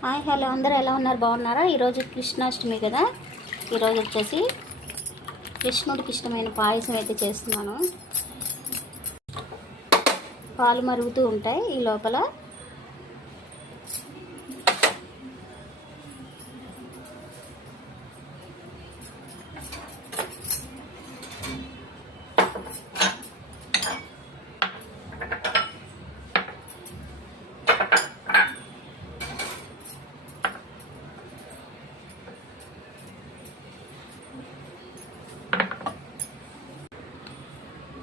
Hi hello అందరూ ఎలా ఉన్నారు? బాగున్నారా? ఈరోజు కృష్ణాష్టమి కదా. ఈరోజు వచ్చేసి కృష్ణుడికి ఇష్టమైన పాయసం అయితే చేస్తున్నాను. పాలు మరుగుతూ ఉంటాయి ఈ లోపల.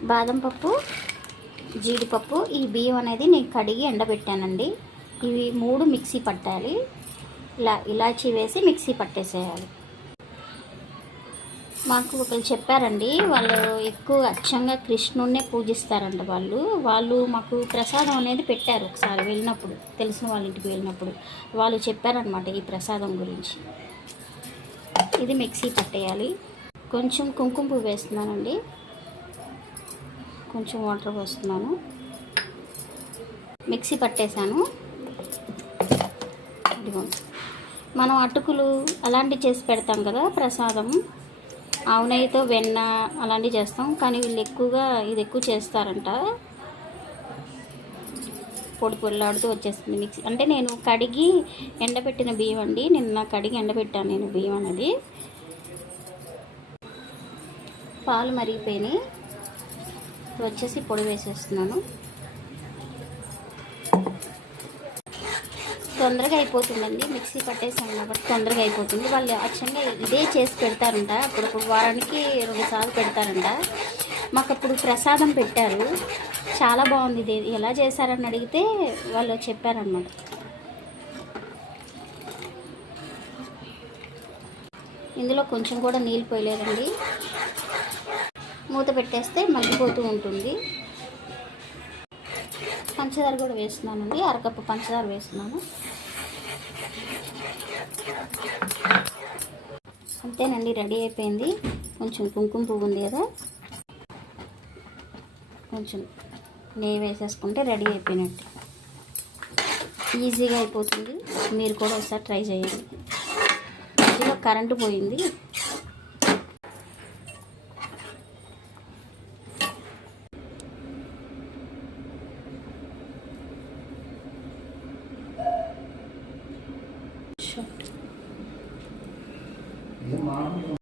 బాదం పప్పు, జీడిపప్పు, ఈ బియ్యం అనేది నేను కడిగి ఎండబెట్టానండి. ఇవి 3 మిక్సీ పట్టాలి. ఇలాచీ వేసి మిక్సీ పట్టేసేయాలి. మాకు ఒకరు చెప్పారండి, వాళ్ళు ఎక్కువ అచ్చంగా కృష్ణుడినే పూజిస్తారంట. వాళ్ళు మాకు ప్రసాదం అనేది పెట్టారు ఒకసారి వెళ్ళినప్పుడు, తెలిసిన వాళ్ళ ఇంటికి వెళ్ళినప్పుడు వాళ్ళు చెప్పారనమాట ఈ ప్రసాదం గురించి. ఇది మిక్సీ పట్టేయాలి. కొంచెం కుంకుమ పువ్వు వేస్తున్నానండి, కొంచెం వాటర్ పోస్తున్నాను. మిక్సీ పట్టేశాను. మనం అటుకులు అలాంటివి చేసి పెడతాం కదా ప్రసాదం, ఆవు నెయ్యితో వెన్న అలాంటివి చేస్తాం. కానీ వీళ్ళు ఎక్కువగా ఇది ఎక్కువ చేస్తారంట. పొడి పొడిలాడుతూ వచ్చేస్తుంది మిక్సీ. అంటే నేను కడిగి ఎండబెట్టిన బియ్యం అండి, నిన్న కడిగి ఎండబెట్టాను నేను బియ్యం అనేది. పాలు మరిగిపోయినాయి. వచ్చేసి పొడి వేసేస్తున్నాను. తొందరగా అయిపోతుందండి, మిక్సీ పట్టేసాను కాబట్టి తొందరగా అయిపోతుంది. వాళ్ళు అచ్చంగా ఇదే చేసి పెడతారంట. అప్పుడు వారానికి 2 సార్లు పెడతారంట. మాకు అప్పుడు ప్రసాదం పెట్టారు, చాలా బాగుంది. ఇది ఎలా చేశారని అడిగితే వాళ్ళు చెప్పారన్నమాట. ఇందులో కొంచెం కూడా నీళ్ళు పోయలేదండి. మూత పెట్టేస్తే మగ్గిపోతూ ఉంటుంది. పంచదార కూడా వేస్తున్నానండి, 1/2 కప్పు పంచదార వేస్తున్నాను. అంతేనండి, రెడీ అయిపోయింది. కొంచెం కుంకుమ పువ్వు ఉంది కదా, కొంచెం నెయ్యి వేసేసుకుంటే రెడీ అయిపోయినట్టు. ఈజీగా అయిపోతుంది. మీరు కూడా ఒకసారి ట్రై చేయండి. మధ్యలో కరెంటు పోయింది.